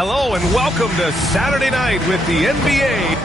Hello and welcome to Saturday Night with the NBA.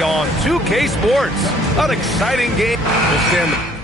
On 2K Sports, an exciting game. We'll stand.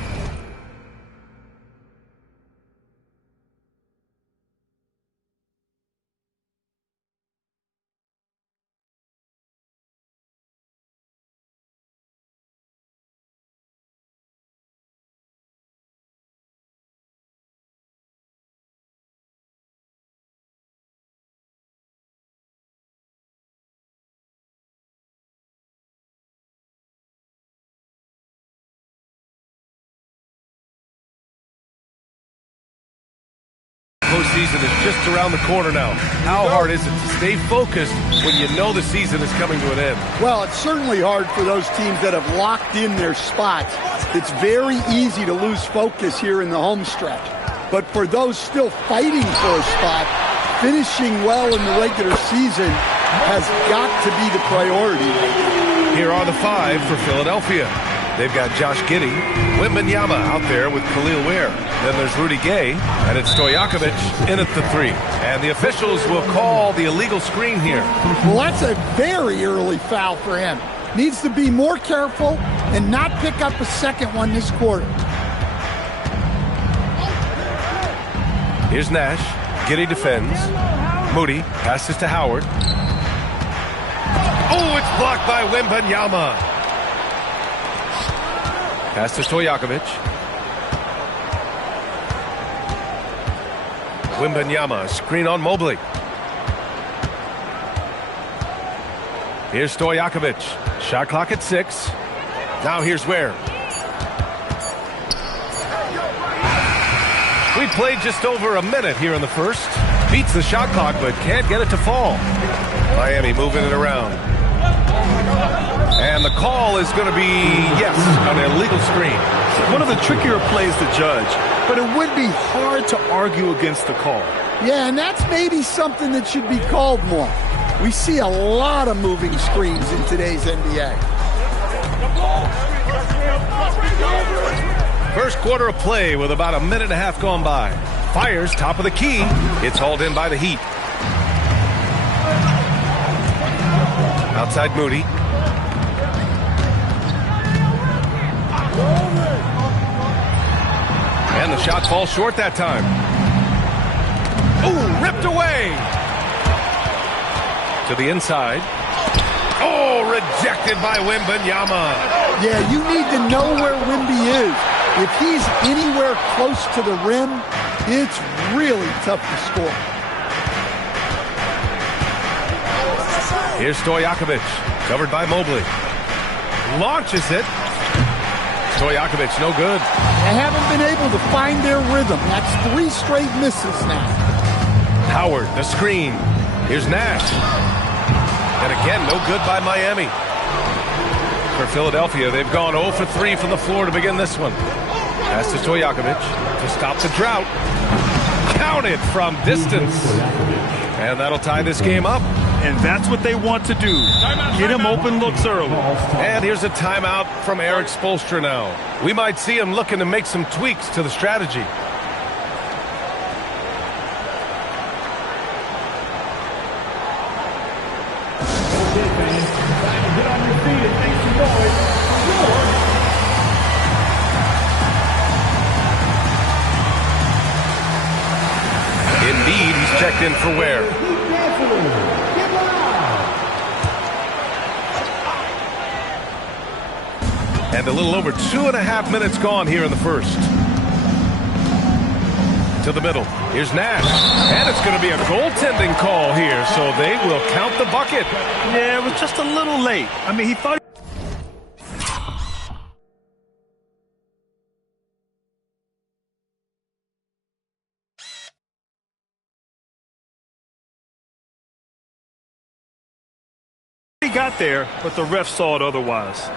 Postseason is just around the corner now. How hard is it to stay focused when you know the season is coming to an end? Well, it's certainly hard for those teams that have locked in their spots. It's very easy to lose focus here in the home stretch. But for those still fighting for a spot, finishing well in the regular season has got to be the priority. Here are the five for Philadelphia. They've got Josh Giddey, Wembanyama out there with Khalil Ware. Then there's Rudy Gay, and it's Stojakovic in at the three. And the officials will call the illegal screen here. Well, that's a very early foul for him. Needs to be more careful and not pick up a second one this quarter. Here's Nash. Giddey defends. Moody passes to Howard. Oh, it's blocked by Wembanyama. Pass to Stojakovic. Wembanyama, screen on Mobley. Here's Stojakovic. Shot clock at 6. Now here's Ware. We played just over a minute here in the first. Beats the shot clock, but can't get it to fall. Miami moving it around. And the call is going to be, yes, an illegal screen. One of the trickier plays to judge, but it would be hard to argue against the call. Yeah, and that's maybe something that should be called more. We see a lot of moving screens in today's NBA. First quarter of play with about a minute and a half gone by. Fires top of the key. It's hauled in by the Heat. Outside Moody. And the shot falls short that time. Ooh, ripped away. To the inside. Oh, rejected by Wembanyama. Yeah, you need to know where Wemby is. If he's anywhere close to the rim, it's really tough to score. Here's Stojakovic, covered by Mobley. Launches it. Stojakovic, no good. They haven't been able to find their rhythm. That's 3 straight misses now. Howard, the screen. Here's Nash. And again, no good by Miami. For Philadelphia, they've gone 0 for 3 from the floor to begin this one. Pass to Stojakovic to stop the drought. Counted from distance. And that'll tie this game up. And that's what they want to do. Get him open looks early. And here's a timeout from Eric Spoelstra now. We might see him looking to make some tweaks to the strategy. Indeed, he's checked in for Ware. And a little over 2.5 minutes gone here in the first. To the middle. Here's Nash. And it's going to be a goaltending call here, so they will count the bucket. Yeah, it was just a little late. I mean, he thought... he got there, but the ref saw it otherwise.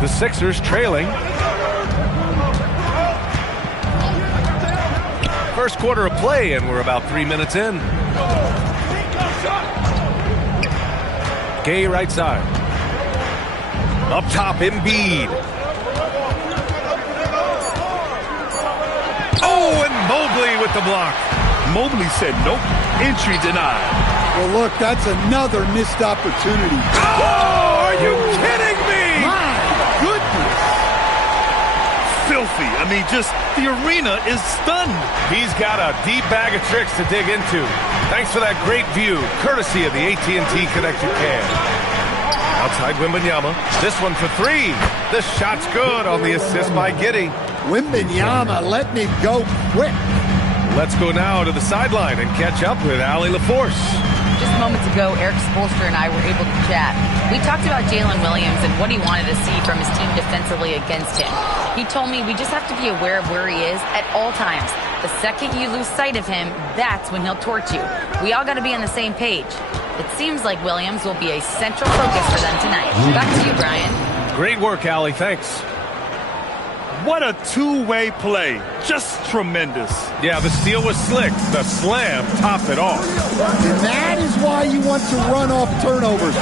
The Sixers trailing. First quarter of play, and we're about 3 minutes in. Gay right side. Up top, Embiid. Oh, and Mobley with the block. Mobley said nope. Entry denied. Well, look, that's another missed opportunity. Oh, are you kidding me? My goodness. Filthy. I mean, just the arena is stunned. He's got a deep bag of tricks to dig into. Thanks for that great view, courtesy of the AT&T Connected Cam. Outside Wembanyama. This one for three. The shot's good on the assist by Giddey. Wembanyama letting it go quick. Let's go now to the sideline and catch up with Allie LaForce. Just moments ago, Eric Spoelstra and I were able to chat. We talked about Jalen Williams and what he wanted to see from his team defensively against him. He told me we just have to be aware of where he is at all times. The second you lose sight of him, that's when he'll torch you. We all got to be on the same page. It seems like Williams will be a central focus for them tonight. Back to you, Brian. Great work, Allie. Thanks. What a two-way play. Just tremendous. Yeah, the steal was slick. The slam topped it off. And that is why you want to run off turnovers.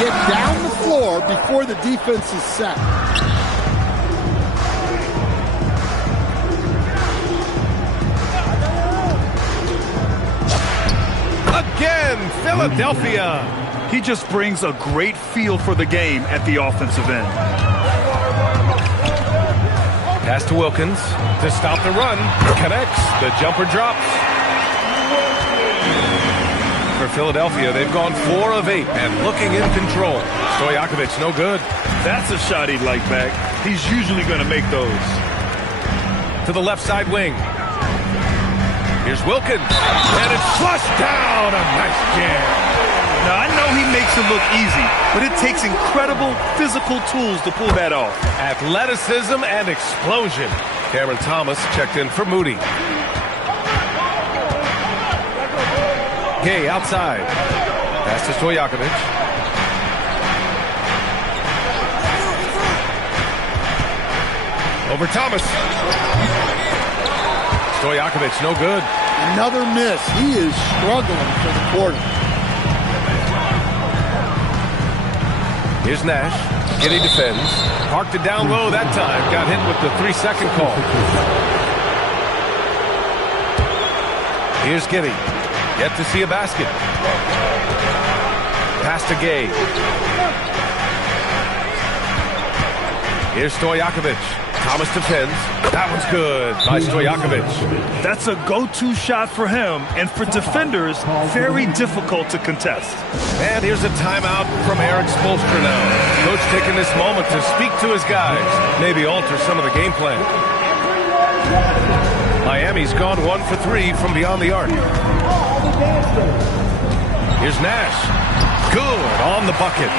Get down the floor before the defense is set. Again, Philadelphia. He just brings a great feel for the game at the offensive end. Pass to Wilkins to stop the run. Connects. The jumper drops. For Philadelphia, they've gone 4 of 8 and looking in control. Stojakovic, no good. That's a shot he'd like back. He's usually going to make those. To the left side wing. Here's Wilkins. And it's flushed down. A nice jam. Now, I know he makes it look easy, but it takes incredible physical tools to pull that off. Athleticism and explosion. Cameron Thomas checked in for Moody. Gay outside. Pass to Stojakovic. Over Thomas. Stojakovic, no good. Another miss. He is struggling for the quarter. Here's Nash. Giddey defends. Parked it down low that time. Got hit with the 3-second call. Here's Giddey. Yet to see a basket. Pass to Gay. Here's Stojakovic. Thomas defends. That one's good by Stojakovic. That's a go-to shot for him, and for defenders, very difficult to contest. And here's a timeout from Eric Spoelstra now. Coach taking this moment to speak to his guys, maybe alter some of the game plan. Miami's gone 1 for 3 from beyond the arc. Here's Nash. Good on the bucket.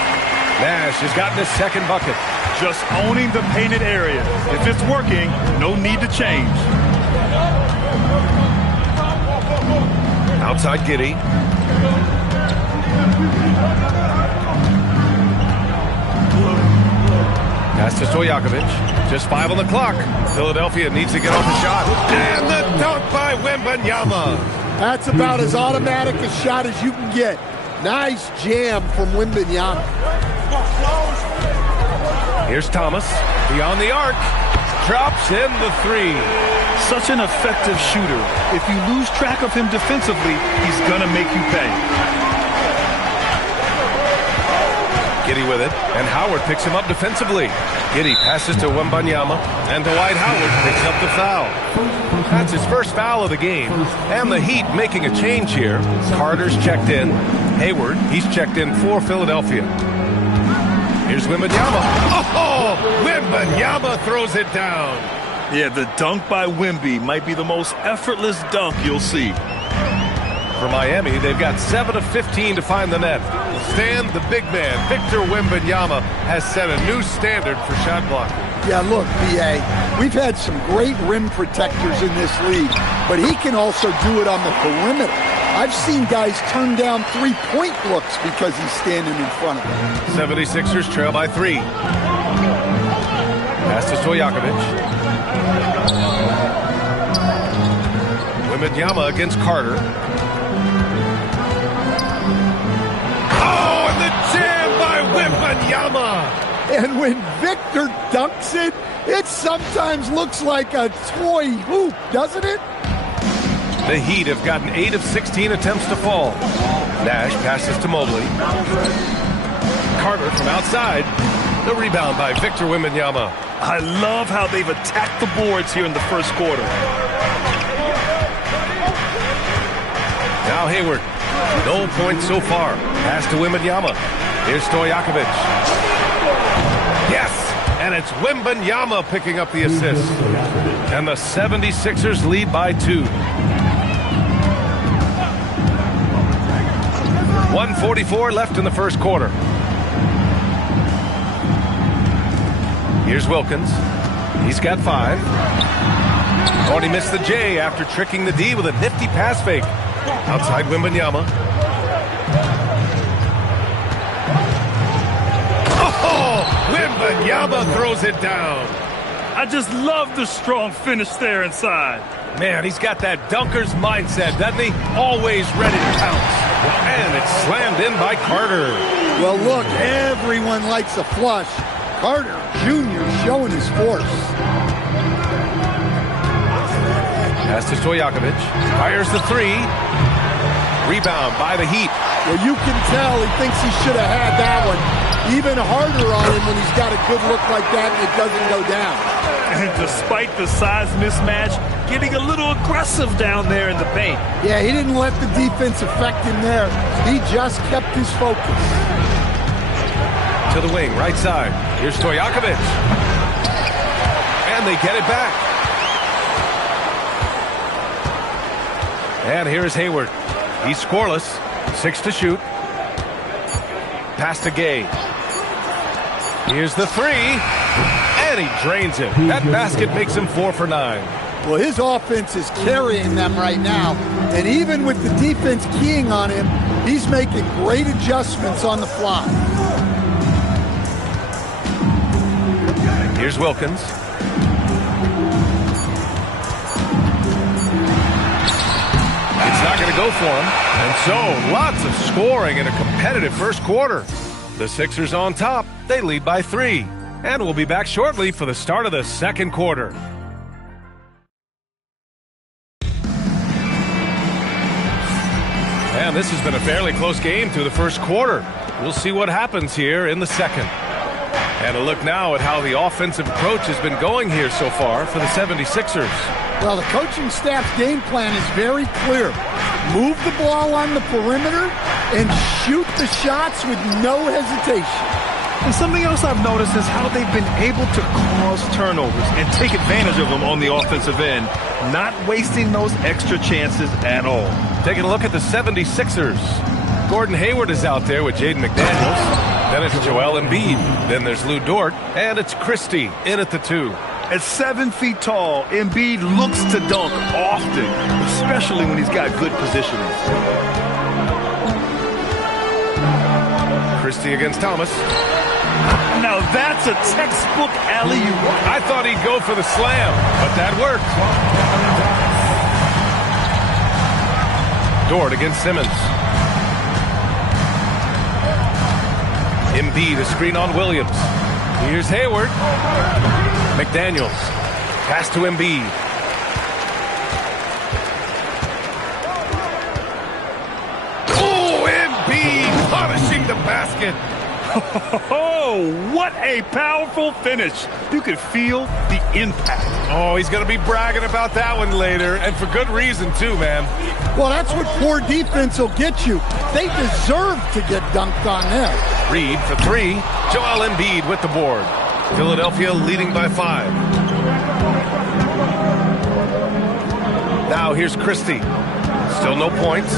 Nash has gotten his second bucket. Just owning the painted area. If it's working, no need to change. Outside Giddey. Pass to Stojakovic. Just 5 on the clock. Philadelphia needs to get off the shot. And the dunk by Wembanyama. That's about as automatic a shot as you can get. Nice jam from Wembanyama. Here's Thomas, beyond the arc, drops in the 3. Such an effective shooter. If you lose track of him defensively, he's gonna make you pay. Giddey with it, and Howard picks him up defensively. Giddey passes to Wembanyama, and Dwight Howard picks up the foul. That's his first foul of the game. And the Heat making a change here. Carter's checked in. Hayward, he's checked in for Philadelphia. Here's Wembanyama. Oh, Wembanyama throws it down. Yeah, the dunk by Wemby might be the most effortless dunk you'll see. For Miami, they've got 7 of 15 to find the net. Stan, the big man, Victor Wembanyama, has set a new standard for shot blocking. Yeah, look, B.A., we've had some great rim protectors in this league, but he can also do it on the perimeter. I've seen guys turn down three-point looks because he's standing in front of them. 76ers trail by 3. Pass to Stojakovic. Wembanyama against Carter. Oh, and the jam by Wembanyama! And when Victor dunks it, it sometimes looks like a toy hoop, doesn't it? The Heat have gotten 8 of 16 attempts to fall. Nash passes to Mobley. Carter from outside. The rebound by Victor Wembanyama. I love how they've attacked the boards here in the first quarter. Now Hayward. No points so far. Pass to Wembanyama. Here's Stojakovic. Yes! And it's Wembanyama picking up the assist. And the 76ers lead by 2. 1:44 left in the first quarter. Here's Wilkins. He's got 5. Oh, and he missed the J after tricking the D with a nifty pass fake. Outside Wembanyama. Oh, Wembanyama throws it down. I just love the strong finish there inside. Man, he's got that dunker's mindset, doesn't he? Always ready to pounce. And it's slammed in by Carter. Well, look, everyone likes a flush. Carter Jr. showing his force. Pass to Stojakovic. Fires the 3. Rebound by the Heat. Well, you can tell he thinks he should have had that one. Even harder on him when he's got a good look like that and it doesn't go down. And despite the size mismatch, getting a little aggressive down there in the paint. Yeah, he didn't let the defense affect him there. He just kept his focus. To the wing, right side. Here's Stojakovic. And they get it back. And here's Hayward. He's scoreless. 6 to shoot. Pass to Gay. Here's the 3. And he drains it. That basket makes him 4 for 9. Well, his offense is carrying them right now. And even with the defense keying on him, he's making great adjustments on the fly. Here's Wilkins. It's not going to go for him. And so, lots of scoring in a competitive first quarter. The Sixers on top. They lead by 3. And we'll be back shortly for the start of the second quarter. And this has been a fairly close game through the first quarter. We'll see what happens here in the second. And a look now at how the offensive approach has been going here so far for the 76ers. Well, the coaching staff's game plan is very clear. Move the ball on the perimeter and shoot the shots with no hesitation. And something else I've noticed is how they've been able to cause turnovers and take advantage of them on the offensive end, not wasting those extra chances at all. Taking a look at the 76ers. Gordon Hayward is out there with Jaden McDaniels. Then it's Joel Embiid. Then there's Lou Dort. And it's Christie in at the 2. At 7 feet tall, Embiid looks to dunk often, especially when he's got good positioning. Christie against Thomas. Now that's a textbook alley-oop. I thought he'd go for the slam, but that worked. Dort against Simmons. Embiid, a screen on Williams. Here's Hayward. McDaniels. Pass to Embiid. Oh, Embiid punishing the basket. Whoa, what a powerful finish. You could feel the impact. Oh, he's going to be bragging about that one later, and for good reason, too, man. Well, that's what poor defense will get you. They deserve to get dunked on them. Reed for three. Joel Embiid with the board. Philadelphia leading by 5. Now here's Christie. Still no points.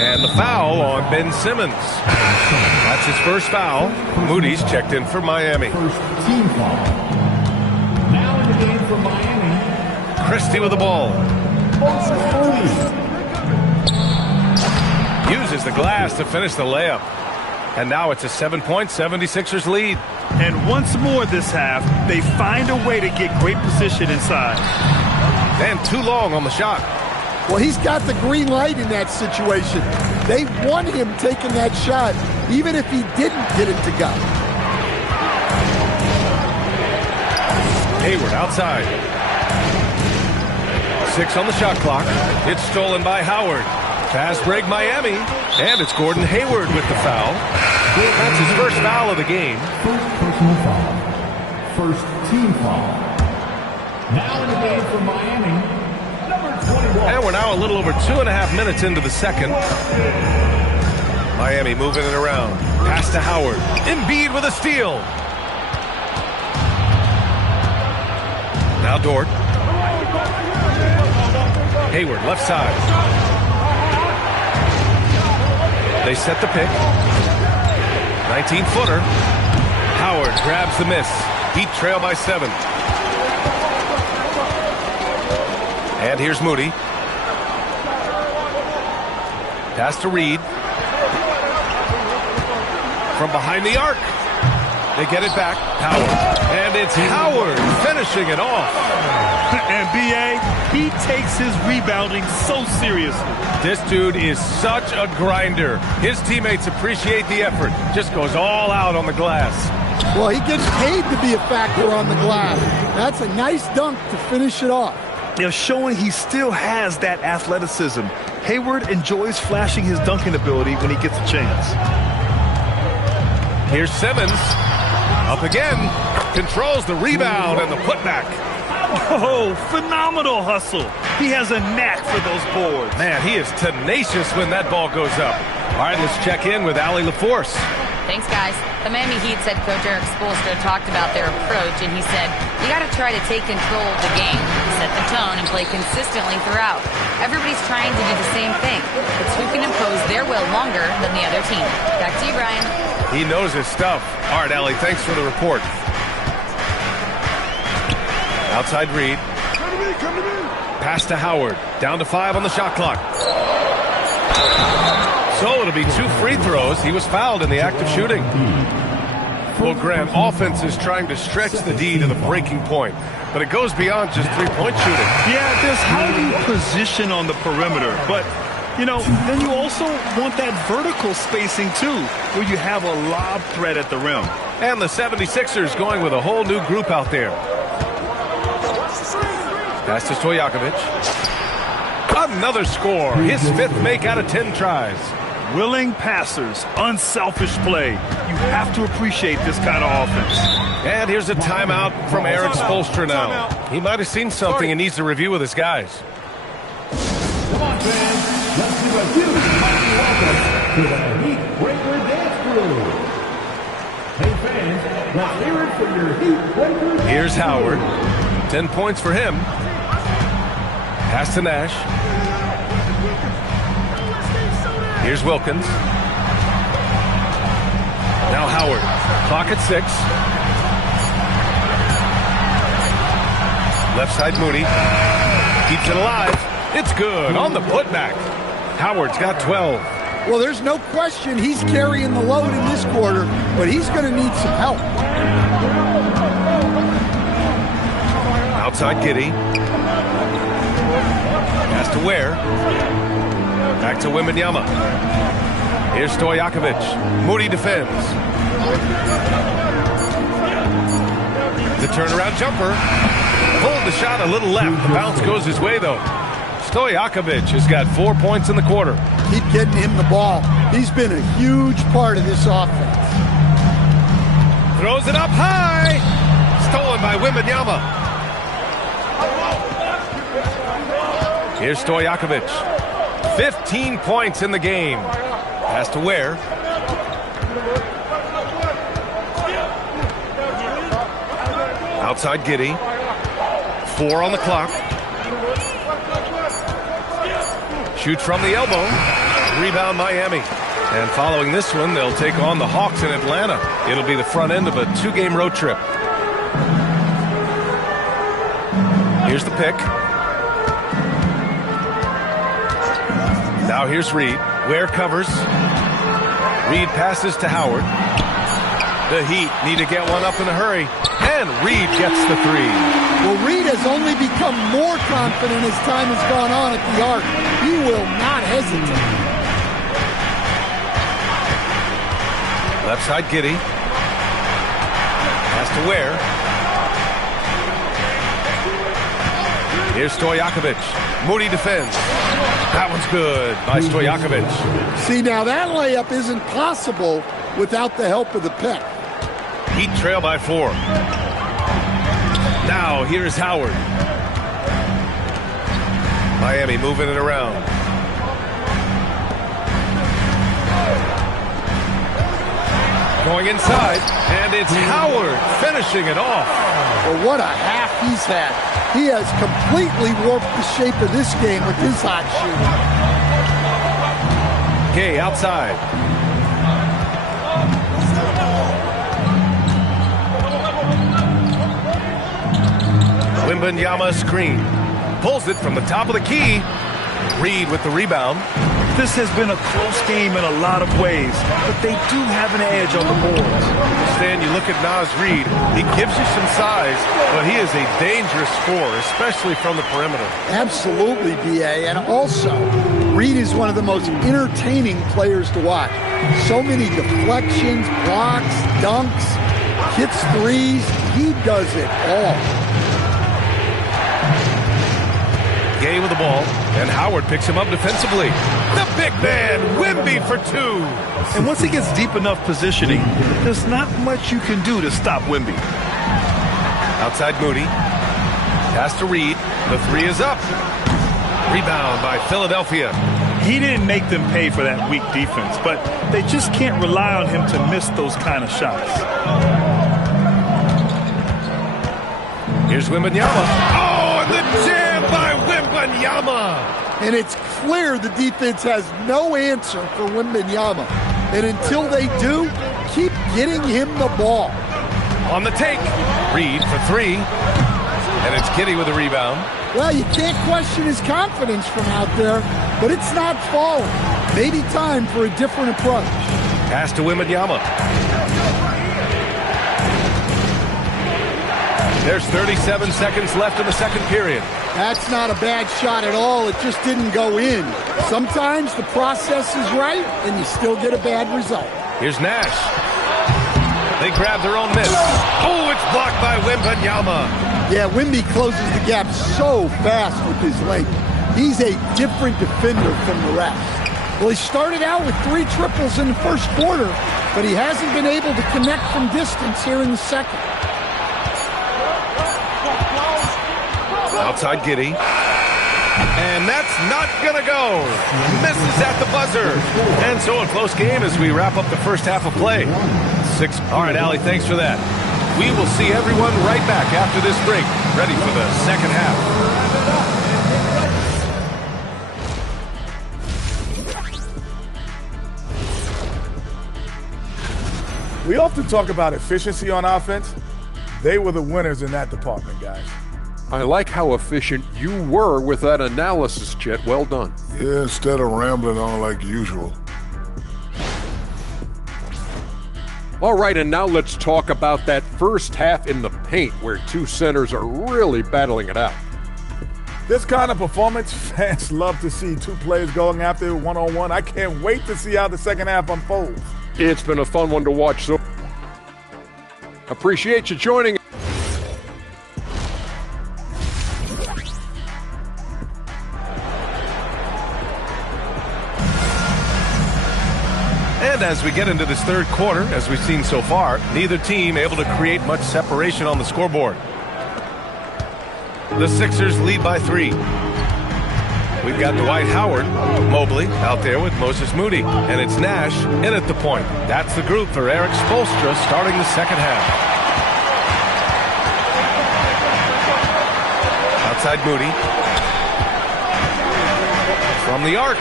And the foul on Ben Simmons. That's his first foul. Moody's checked in for Miami. First team foul. Now in the game for Miami. Christie with the ball. Uses the glass to finish the layup. And now it's a 7-point 76ers lead. And once more this half, they find a way to get great position inside. And too long on the shot. Well, he's got the green light in that situation. They want him taking that shot, even if he didn't get it to go. Hayward outside. 6 on the shot clock. It's stolen by Howard. Fast break Miami. And it's Gordon Hayward with the foul. That's his first foul of the game. First personal foul. First team foul. Now in the game for Miami. And we're now a little over 2.5 minutes into the second. Miami moving it around. Pass to Howard. Embiid with a steal. Now Dort. Hayward left side. They set the pick. 19-footer. Howard grabs the miss. Heat trail by 7. And here's Moody. Pass to Reed. From behind the arc. They get it back. Howard. And it's Howard finishing it off. And B.A., he takes his rebounding so seriously. This dude is such a grinder. His teammates appreciate the effort. Just goes all out on the glass. Well, he gets paid to be a factor on the glass. That's a nice dunk to finish it off. Showing he still has that athleticism. Hayward enjoys flashing his dunking ability when he gets a chance. Here's Simmons. Up again. Controls the rebound and the putback. Oh, phenomenal hustle. He has a knack for those boards. Man, he is tenacious when that ball goes up. All right, let's check in with Allie LaForce. Thanks, guys. The Miami Heat said Coach Eric Spoelstra talked about their approach, and he said, you got to try to take control of the game, set the tone, and play consistently throughout. Everybody's trying to do the same thing. It's who can impose their will longer than the other team. Back to you, Brian. He knows his stuff. All right, Allie, thanks for the report. Outside Reed. Pass to Howard. Down to 5 on the shot clock. So it'll be 2 free throws. He was fouled in the act of shooting. Well, Grant, offense is trying to stretch the D to the breaking point, but it goes beyond just three-point shooting. Yeah, there's how you position on the perimeter, but, then you also want that vertical spacing, too, where you have a lob threat at the rim. And the 76ers going with a whole new group out there. Pass to Stojakovic. Another score. His 5th make out of 10 tries. Willing passers, unselfish play. You have to appreciate this kind of offense. And here's a timeout from Eric Spoelstra now. He might have seen something and needs to review with his guys. Come on, fans. Let's give a huge welcome to the Heat Breaker Dance Crew. Hey, fans, let's hear it for your Heat Breaker Dance Crew. Here's Howard. 10 points for him. Pass to Nash. Here's Wilkins. Now Howard. Clock at 6. Left side Moody. Keeps it alive. It's good on the putback. Howard's got 12. Well, there's no question he's carrying the load in this quarter, but he's going to need some help. Outside Giddey. Pass to Ware. Back to Wembanyama. Here's Stojakovic. Moody defends. The turnaround jumper. Pulled the shot a little left. The bounce goes his way, though. Stojakovic has got 4 points in the quarter. Keep getting him the ball. He's been a huge part of this offense. Throws it up high. Stolen by Wembanyama. Here's Stojakovic. 15 points in the game. Pass to Ware. Outside Giddey. 4 on the clock. Shoots from the elbow. Rebound Miami. And following this one, they'll take on the Hawks in Atlanta. It'll be the front end of a 2-game road trip. Here's the pick. Now here's Reed. Ware covers. Reed passes to Howard. The Heat need to get one up in a hurry. And Reed gets the 3. Well, Reed has only become more confident as time has gone on at the arc. He will not hesitate. Left side Giddey. Pass to Ware. Here's Stojakovic. Moody defends. That one's good by Stojakovic. See, now that layup isn't possible without the help of the pick. Heat trail by 4. Now here's Howard. Miami moving it around. Going inside, and it's Howard finishing it off. Well, what a half he's had. He has completely warped the shape of this game with his hot shooting. Gay outside. Wembanyama screen. Pulls it from the top of the key. Reed with the rebound. This has been a close game in a lot of ways, but they do have an edge on the boards. Stan, you look at Naz Reid, he gives you some size, but he is a dangerous scorer, especially from the perimeter. Absolutely, B.A. And also, Reed is one of the most entertaining players to watch. So many deflections, blocks, dunks, hits threes. He does it all. Gay with the ball, and Howard picks him up defensively. The big man, Wemby for 2. And once he gets deep enough positioning, there's not much you can do to stop Wemby. Outside Moody. Pass to Reed. The 3 is up. Rebound by Philadelphia. He didn't make them pay for that weak defense, but they just can't rely on him to miss those kind of shots. Here's Wembanyama. Oh, and the jam by Wembanyama. And it's clear the defense has no answer for Wembanyama. And until they do, keep getting him the ball. On the take. Reed for 3. And it's Giddey with the rebound. Well, you can't question his confidence from out there, but it's not falling. Maybe time for a different approach. Pass to Wembanyama. There's 37 seconds left in the second period. That's not a bad shot at all. It just didn't go in. Sometimes the process is right, and you still get a bad result. Here's Nash. They grab their own miss. Oh, it's blocked by Wembanyama. Yeah, Wemby closes the gap so fast with his length. He's a different defender from the rest. Well, he started out with 3 triples in the first quarter, but he hasn't been able to connect from distance here in the second. Outside Giddey. And that's not going to go. Misses at the buzzer. And so a close game as we wrap up the first half of play. 6. All right, Allie, thanks for that. We will see everyone right back after this break, ready for the second half. We often talk about efficiency on offense. They were the winners in that department, guys. I like how efficient you were with that analysis, Chet. Well done. Yeah, instead of rambling on like usual. All right, and now let's talk about that first half in the paint where 2 centers are really battling it out. This kind of performance, fans love to see 2 players going after it one-on-one. I can't wait to see how the second half unfolds. It's been a fun one to watch, so appreciate you joining. And as we get into this third quarter, as we've seen so far, neither team able to create much separation on the scoreboard. The Sixers lead by 3. We've got Dwight Howard, Mobley out there with Moses Moody, and it's Nash in at the point. That's the group for Eric Spoelstra starting the second half. Outside Moody. From the arc.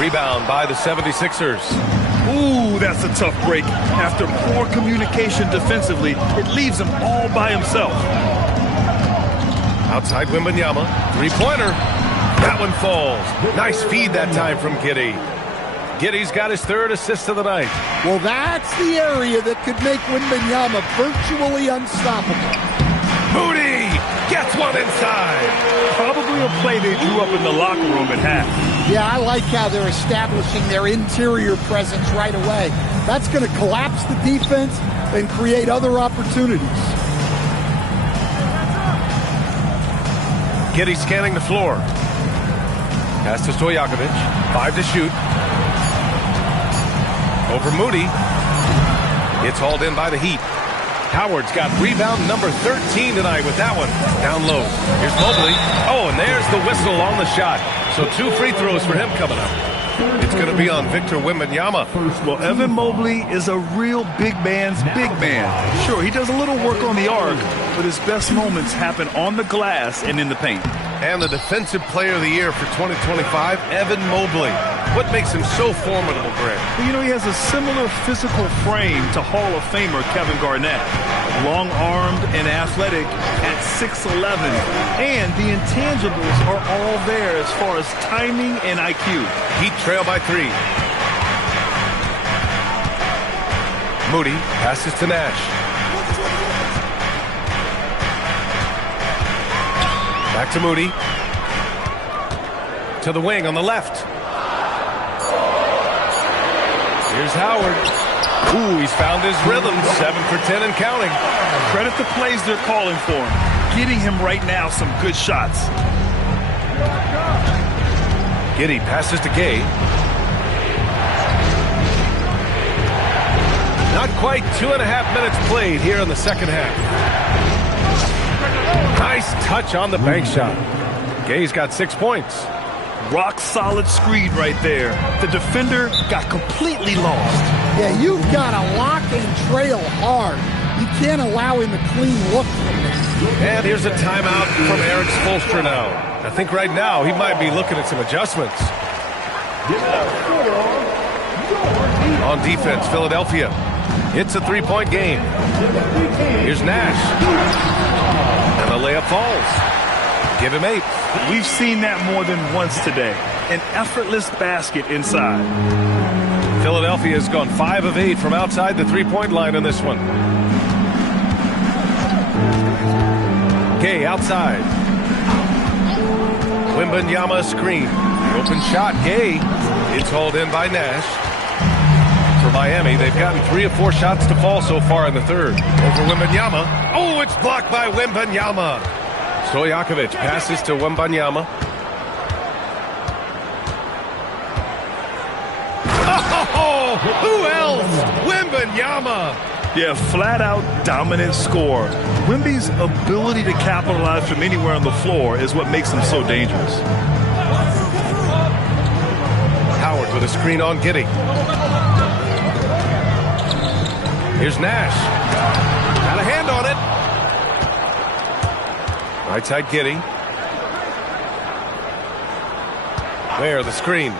Rebound by the 76ers. Ooh, that's a tough break. After poor communication defensively, it leaves him all by himself. Outside Wembanyama, three-pointer. That one falls. Nice feed that time from Giddey. Giddey's got his 3rd assist of the night. Well, that's the area that could make Wembanyama virtually unstoppable. Moody gets one inside. Probably a play they drew up in the locker room at half. Yeah, I like how they're establishing their interior presence right away. That's going to collapse the defense and create other opportunities. Giddey scanning the floor. Pass to Stojakovic. 5 to shoot. Over Moody. It's hauled in by the Heat. Howard's got rebound number 13 tonight with that one. Down low. Here's Mobley. Oh, and there's the whistle on the shot. So 2 free throws for him coming up. It's going to be on Victor Wembanyama. Well, Evan Mobley is a real big man's big man. Sure, he does a little work on the arc, but his best moments happen on the glass and in the paint. And the Defensive Player of the Year for 2025, Evan Mobley. What makes him so formidable, Greg? Well, you know, he has a similar physical frame to Hall of Famer Kevin Garnett. Long-armed and athletic at 6'11". And the intangibles are all there as far as timing and IQ. Heat trail by 3. Moody passes to Nash. Back to Moody. To the wing on the left. Here's Howard. Ooh, he's found his rhythm. 7 for 10 and counting. Credit the plays they're calling for him. Getting him right now some good shots. Giddey passes to Gay. Not quite 2.5 minutes played here in the second half. Nice touch on the bank shot. Gay's got 6 points. Rock solid screen right there. The defender got completely lost. Yeah, you've got to lock and trail hard. You can't allow him a clean look from this. And here's a timeout from Eric Spoelstra now. I think right now he might be looking at some adjustments. On defense, Philadelphia. It's a 3-point game. Here's Nash. And the layup falls. Give him 8. We've seen that more than once today. An effortless basket inside. Philadelphia has gone 5 of 8 from outside the 3-point line in this one. Gay outside. Wembanyama screen. Open shot, Gay. It's hauled in by Nash. For Miami, they've gotten 3 of 4 shots to fall so far in the third. Over Wembanyama. Oh, it's blocked by Wembanyama. Stojakovic passes to Wembanyama. Oh, who else? Wembanyama. Yeah, flat-out dominant score. Wemby's ability to capitalize from anywhere on the floor is what makes him so dangerous. Howard with a screen on Giddey. Here's Nash. Got a hand on it. Right side Giddey. There, the screen.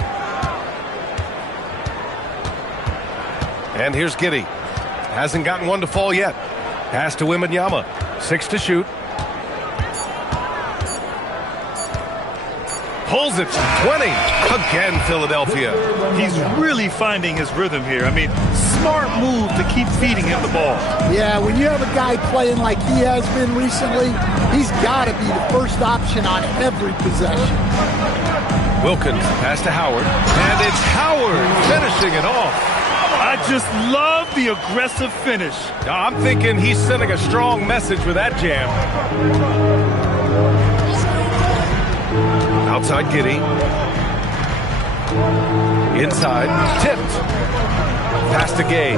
And here's Giddey. Hasn't gotten one to fall yet. Pass to Wembanyama. 6 to shoot. Pulls it from 20. Again, Philadelphia. He's really finding his rhythm here. I mean, smart move to keep feeding him the ball. Yeah, when you have a guy playing like he has been recently, he's got to be the first option on every possession. Wilkins, pass to Howard. And it's Howard finishing it off. I just love the aggressive finish. I'm thinking he's sending a strong message with that jam. Outside Giddey. Inside. Tipped. Pass to Gay.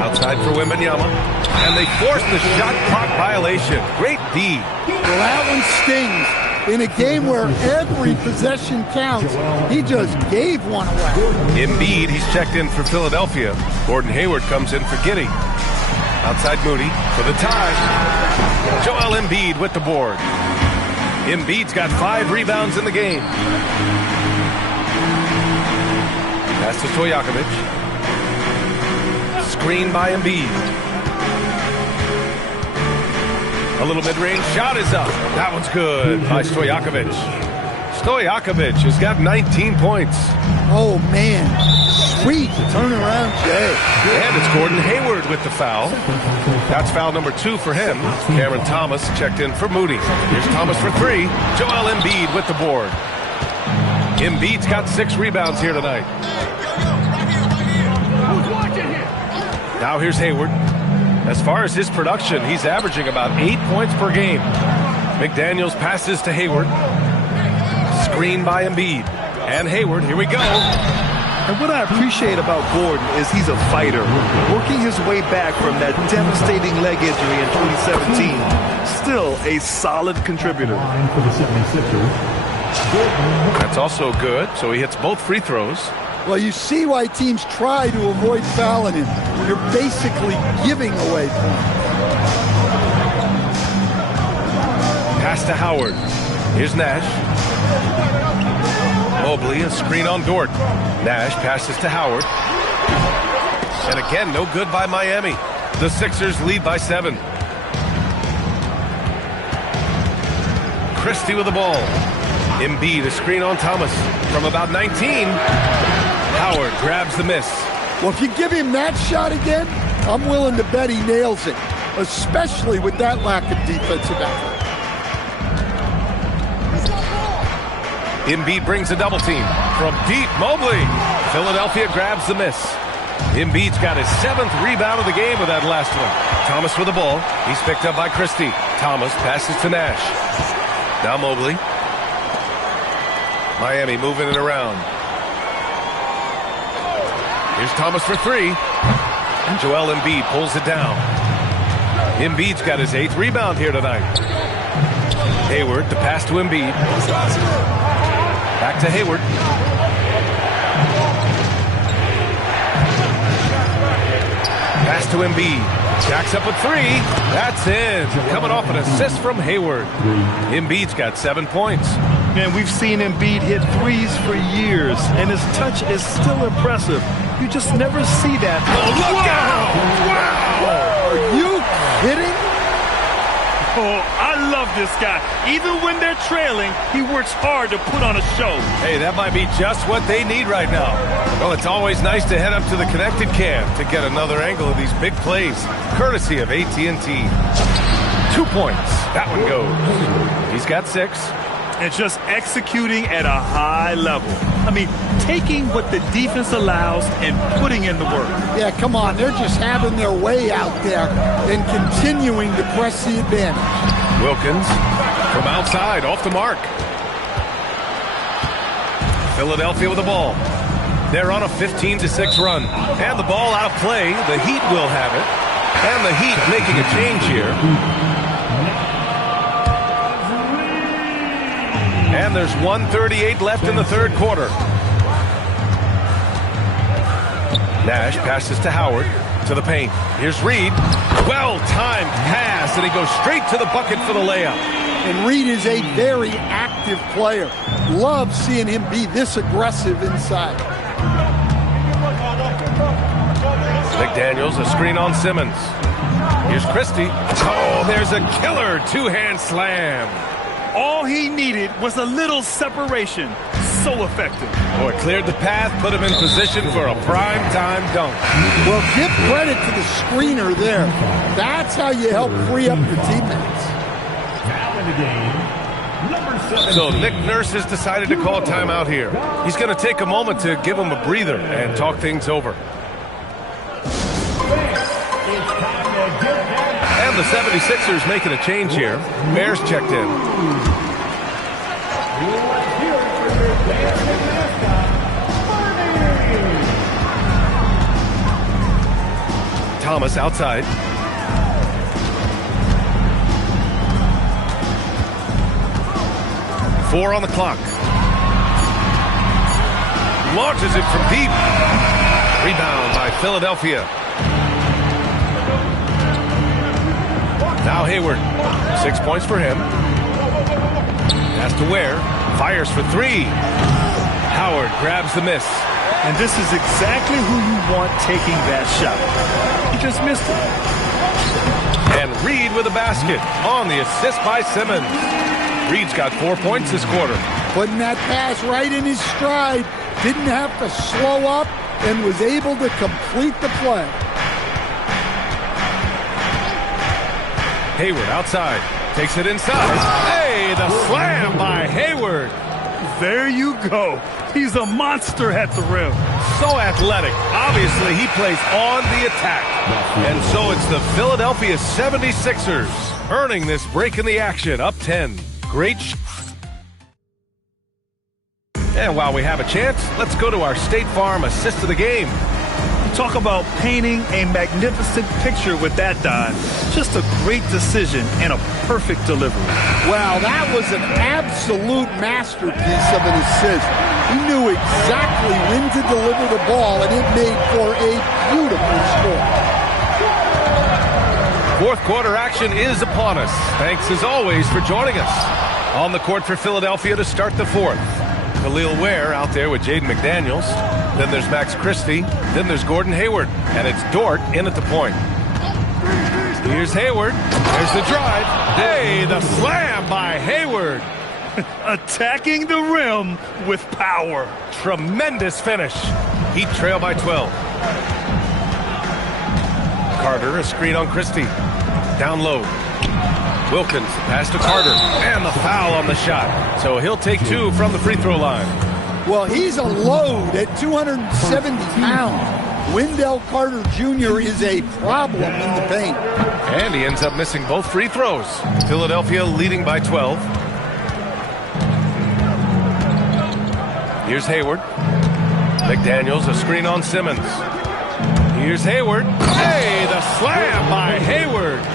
Outside for Wembanyama. And they force the shot clock violation. Great D. Well, that one stings. In a game where every possession counts, he just gave one away. Embiid, he's checked in for Philadelphia. Gordon Hayward comes in for Giddey. Outside Moody for the tie. Joel Embiid with the board. Embiid's got 5 rebounds in the game. Pass to Stojakovic. Screen by Embiid. A little mid-range shot is up. That one's good by Stojakovic. Stojakovic has got 19 points. Oh, man. Sweet turnaround, Jay. And it's Gordon Hayward with the foul. That's foul number 2 for him. Cameron Thomas checked in for Moody. Here's Thomas for 3. Joel Embiid with the board. Embiid's got 6 rebounds here tonight. Now here's Hayward. As far as his production, he's averaging about 8 points per game. McDaniels passes to Hayward. Screen by Embiid. And Hayward, here we go. And what I appreciate about Gordon is he's a fighter, working his way back from that devastating leg injury in 2017. Still a solid contributor. For the 76ers. That's also good, so he hits both free throws. Well, you see why teams try to avoid fouling him. You're basically giving away points. Pass to Howard. Here's Nash. Mobley, a screen on Dort. Nash passes to Howard. And again, no good by Miami. The Sixers lead by 7. Christie with the ball. Embiid, a screen on Thomas. From about 19. Howard grabs the miss. Well, if you give him that shot again, I'm willing to bet he nails it, especially with that lack of defensive effort. Embiid brings a double team. From deep, Mobley. Philadelphia grabs the miss. Embiid's got his 7th rebound of the game with that last one. Thomas with the ball. He's picked up by Christie. Thomas passes to Nash. Now Mobley. Miami moving it around. Here's Thomas for 3. And Joel Embiid pulls it down. Embiid's got his 8th rebound here tonight. Hayward, the pass to Embiid. Back to Hayward. Pass to Embiid. Jacks up with 3. That's in. Coming off an assist from Hayward. Embiid's got 7 points. Man, we've seen Embiid hit threes for years, and his touch is still impressive. You just never see that. Oh, look out! Wow! Are you kidding? Oh, I love this guy. Even when they're trailing, he works hard to put on a show. Hey, that might be just what they need right now. Well, it's always nice to head up to the connected cam to get another angle of these big plays, courtesy of AT&T. 2 points. That one goes. He's got 6. And just executing at a high level. I mean, taking what the defense allows and putting in the work. Yeah, come on. They're just having their way out there and continuing to press the advantage. Wilkins from outside, off the mark. Philadelphia with the ball. They're on a 15-6 run. And the ball out of play. The Heat will have it. And the Heat making a change here. And there's 1:38 left in the 3rd quarter. Nash passes to Howard, to the paint. Here's Reed. Well-timed pass, and he goes straight to the bucket for the layup. And Reed is a very active player. Love seeing him be this aggressive inside. McDaniels, a screen on Simmons. Here's Christie. Oh, there's a killer 2-hand slam. All he needed was a little separation. So effective. Boy, cleared the path, put him in position for a prime-time dunk. Well, give credit to the screener there. That's how you help free up your teammates. Now in the game, number 7. So Nick Nurse has decided to call timeout here. He's going to take a moment to give him a breather and talk things over. And the 76ers making a change here. Bears checked in. dancing mascot, Barney. Thomas outside. Four on the clock. Launches it from deep. Rebound by Philadelphia. Now Hayward. 6 points for him. Pass to Ware. Fires for three. Howard grabs the miss. And this is exactly who you want taking that shot. He just missed it. And Reed with a basket on the assist by Simmons. Reed's got 4 points this quarter. Putting that pass right in his stride. Didn't have to slow up and was able to complete the play. Hayward outside. Takes it inside. Hey, the slam by Hayward. There you go. He's a monster at the rim. So athletic. Obviously, he plays on the attack. And so it's the Philadelphia 76ers earning this break in the action. Up 10. Great. And while we have a chance, let's go to our State Farm assist of the game. Talk about painting a magnificent picture with that, Don. Just a great decision and a perfect delivery. Wow, that was an absolute masterpiece of an assist. He knew exactly when to deliver the ball, and it made for a beautiful score. Fourth quarter action is upon us. Thanks as always for joining us. On the court for Philadelphia to start the fourth. Khalil Ware out there with Jaden McDaniels. Then there's Max Christie. Then there's Gordon Hayward. And it's Dort in at the point. Here's Hayward. There's the drive. Hey, the slam by Hayward. Attacking the rim with power. Tremendous finish. Heat trail by 12. Carter, a screen on Christie. Down low. Wilkins, pass to Carter, and the foul on the shot. So he'll take two from the free throw line. Well, he's a load at 270 pounds. Wendell Carter Jr. is a problem in the paint. And he ends up missing both free throws. Philadelphia leading by 12. Here's Hayward. McDaniels, a screen on Simmons. Here's Hayward. Hey, the slam by Hayward.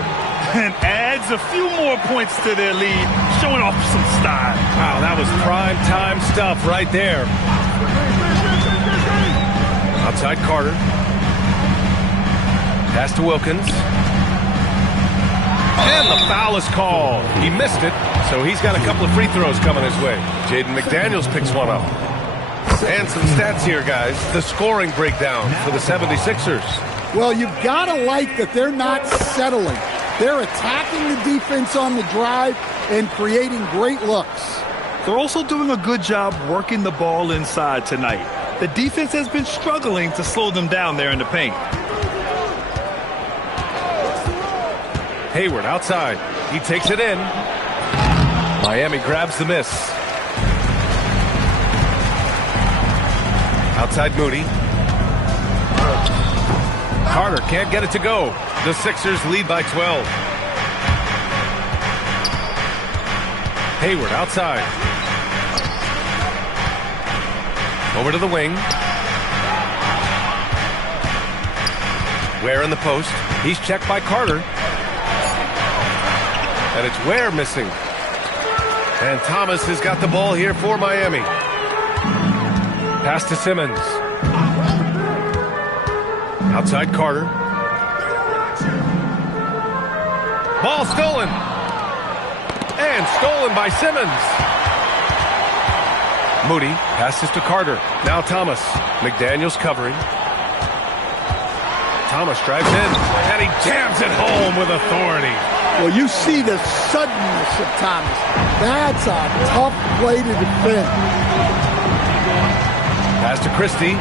And adds a few more points to their lead, showing off some style. Wow, that was prime time stuff right there. Outside Carter. Pass to Wilkins. And the foul is called. He missed it, so he's got a couple of free throws coming his way. Jaden McDaniels picks one up. And some stats here, guys. The scoring breakdown for the 76ers. Well, you've got to like that they're not settling. They're attacking the defense on the drive and creating great looks. They're also doing a good job working the ball inside tonight. The defense has been struggling to slow them down there in the paint. Hayward outside. He takes it in. Miami grabs the miss. Outside Moody. Carter can't get it to go. The Sixers lead by 12. Hayward outside. Over to the wing. Ware in the post. He's checked by Carter. And it's Ware missing. And Thomas has got the ball here for Miami. Pass to Simmons. Outside Carter. Ball stolen. And stolen by Simmons. Moody passes to Carter. Now Thomas. McDaniels covering. Thomas drives in. And he jams it home with authority. Well, you see the suddenness of Thomas. That's a tough play to defend. Pass to Christie.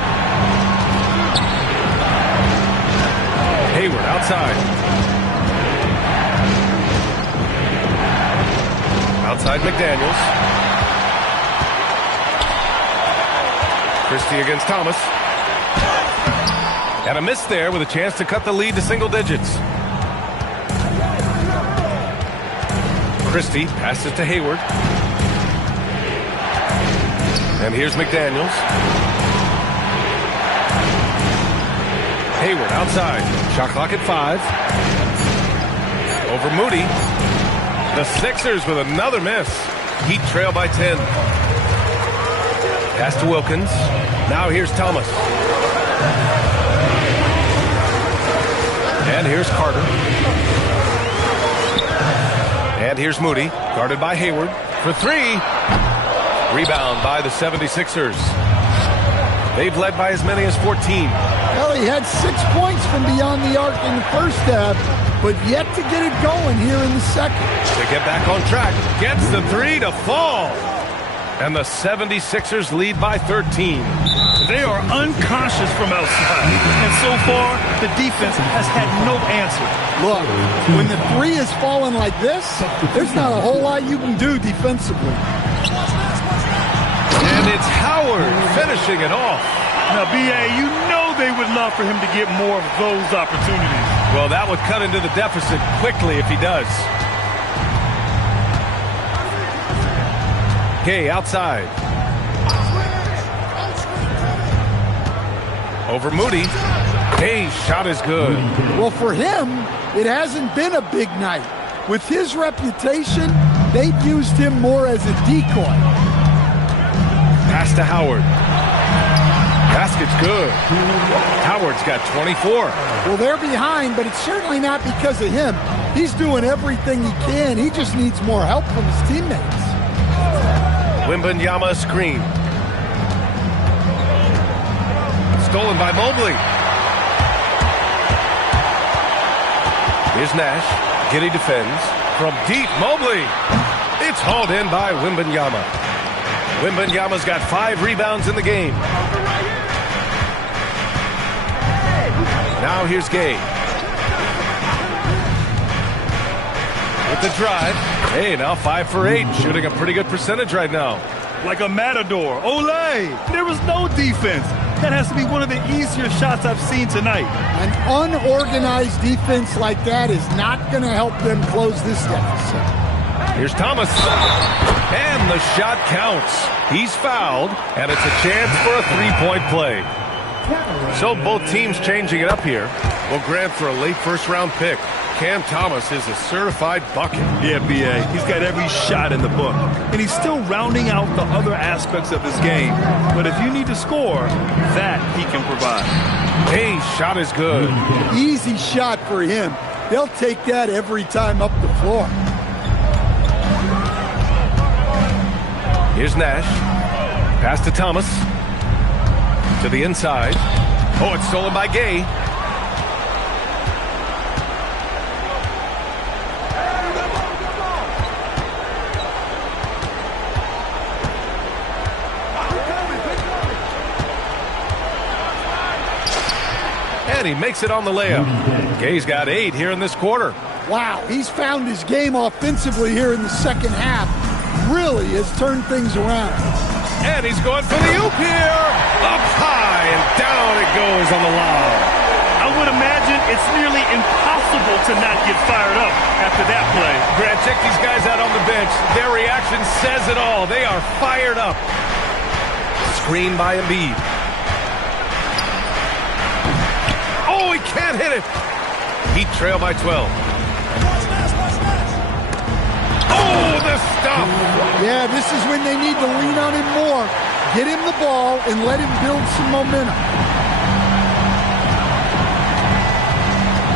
Hayward outside. Outside McDaniels. Christie against Thomas. And a miss there with a chance to cut the lead to single digits. Christie passes to Hayward. And here's McDaniels. Hayward outside. Shot clock at 5. Over Moody. The Sixers with another miss. Heat trail by 10. Pass to Wilkins. Now here's Thomas. And here's Carter. And here's Moody, guarded by Hayward for 3. Rebound by the 76ers. They've led by as many as 14. Well, he had 6 points from beyond the arc in the first half, but yet to get it going here in the second. To get back on track, gets the 3 to fall. And the 76ers lead by 13. They are unconscious from outside. And so far, the defense has had no answer. Look, when the 3 is falling like this, there's not a whole lot you can do defensively. And it's Howard finishing it off. Now, B.A., you know they would love for him to get more of those opportunities. Well, that would cut into the deficit quickly if he does. Gay outside. Over Moody. Gay's shot is good. Well, for him, it hasn't been a big night. With his reputation, they've used him more as a decoy. Pass to Howard. Basket's good. Howard's got 24. Well, they're behind, but it's certainly not because of him. He's doing everything he can. He just needs more help from his teammates. Wembanyama screen. Stolen by Mobley. Here's Nash. Giddey defends. From deep, Mobley. It's hauled in by Wembanyama. Wembanyama's got 5 rebounds in the game. Now here's Gay. With the drive. Hey, now 5 for 8. Shooting a pretty good percentage right now. Like a matador. Olay! There was no defense. That has to be one of the easier shots I've seen tonight. An unorganized defense like that is not going to help them close this deficit. Here's Thomas. And the shot counts. He's fouled, and it's a chance for a 3-point play. So both teams changing it up here. Will Grant for a late first-round pick. Cam Thomas is a certified bucket. Yeah, B.A., he's got every shot in the book. And he's still rounding out the other aspects of his game. But if you need to score, that he can provide. Hey, shot is good. Easy shot for him. They'll take that every time up the floor. Here's Nash. Pass to Thomas. To the inside. Oh, it's stolen by Gay. And he makes it on the layup. Gay's got 8 here in this quarter. Wow, he's found his game offensively here in the second half. Really has turned things around. And he's going for the oop here. Up high and down it goes on the lob. I would imagine it's nearly impossible to not get fired up after that play. Grant, check these guys out on the bench. Their reaction says it all. They are fired up. Screen by Embiid. Oh, he can't hit it. Heat trail by 12. Oh, the stuff. Yeah, this is when they need to lean on him more. Get him the ball and let him build some momentum.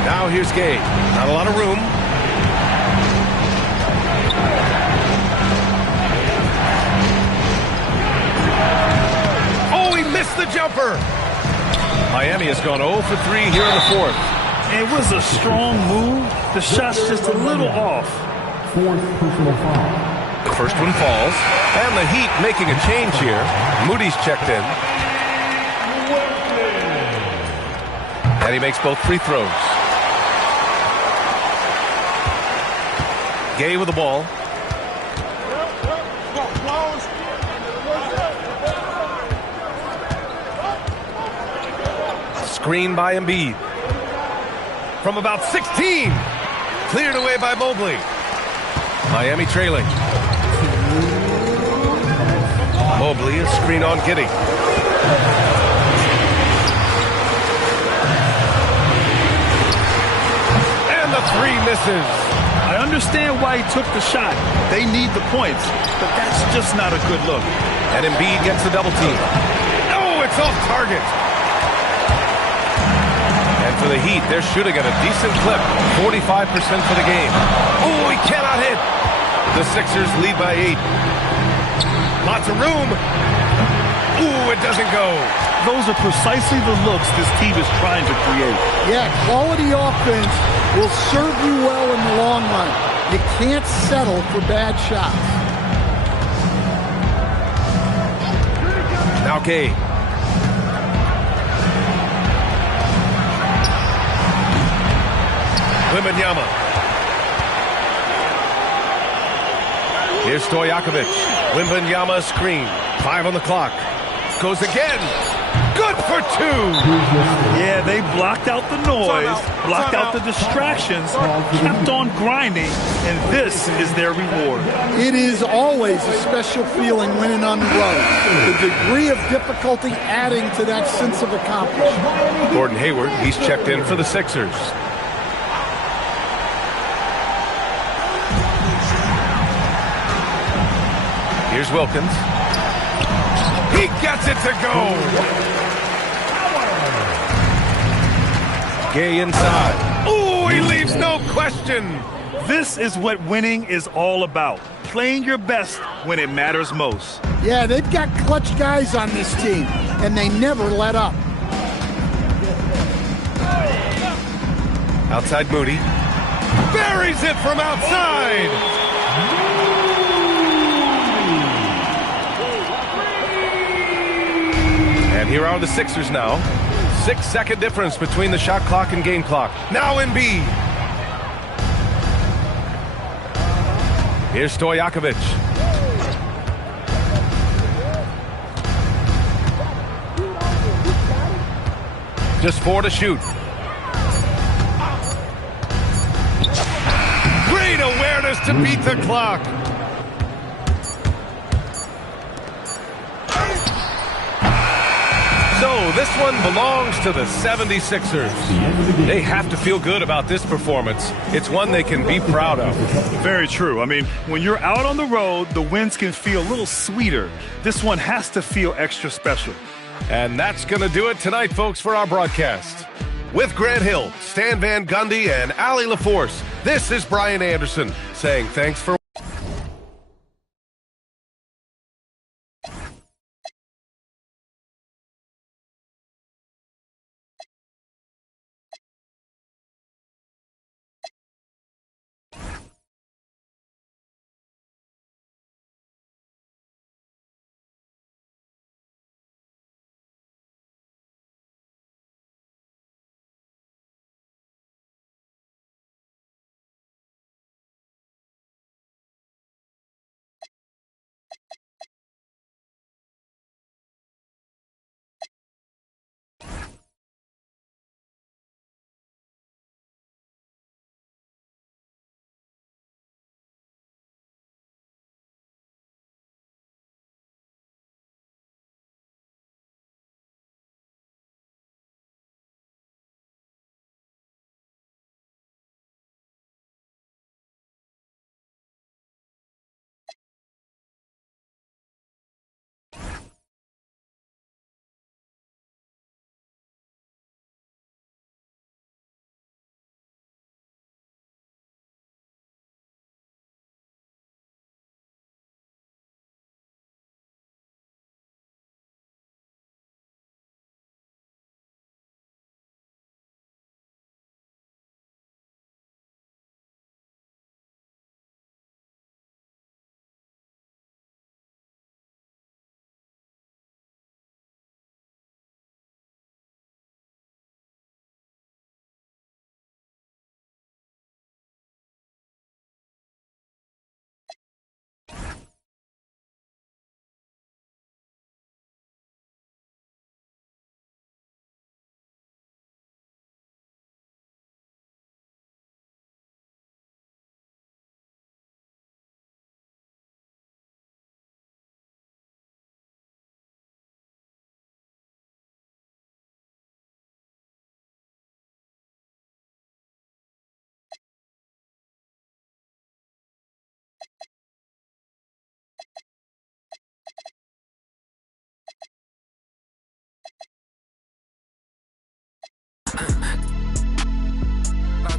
Now here's Gay. Not a lot of room. Oh, he missed the jumper. Miami has gone 0 for 3 here in the fourth. It was a strong move. The shot's just a little off. Fourth personal foul. The first one falls. And the Heat making a change here. Moody's checked in. And he makes both free throws. Gay with the ball. Screen by Embiid. From about 16. Cleared away by Mobley. Miami trailing. Mobley, a screen on Giddy. And the three misses. I understand why he took the shot. They need the points, but that's just not a good look. And Embiid gets the double team. Oh, it's off target. And for the Heat, they're shooting at a decent clip, 45% for the game. Oh, he cannot hit. The Sixers lead by 8. Lots of room. Ooh, it doesn't go. Those are precisely the looks this team is trying to create. Yeah, quality offense will serve you well in the long run. You can't settle for bad shots. Now Gay. Wembanyama. Here's Stojakovic. Wembanyama screen. 5 on the clock. Goes again. Good for 2. Yeah, they blocked out the noise, blocked out the distractions, kept on grinding, and this is their reward. It is always a special feeling winning on the road. The degree of difficulty adding to that sense of accomplishment. Gordon Hayward, he's checked in for the Sixers. Here's Wilkins. He gets it to go. Gay inside. Ooh, he leaves no question. This is what winning is all about. Playing your best when it matters most. Yeah, they've got clutch guys on this team, and they never let up. Outside Moody. Buries it from outside. And here are the Sixers now. 6-second difference between the shot clock and game clock. Now Embiid. Here's Stojakovic. Just 4 to shoot. Great awareness to beat the clock. So this one belongs to the 76ers. They have to feel good about this performance. It's one they can be proud of. Very true. I mean, when you're out on the road, the wins can feel a little sweeter. This one has to feel extra special. And that's going to do it tonight, folks, for our broadcast. With Grant Hill, Stan Van Gundy, and Allie LaForce, this is Brian Anderson saying thanks for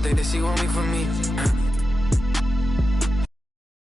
think that she want me for me.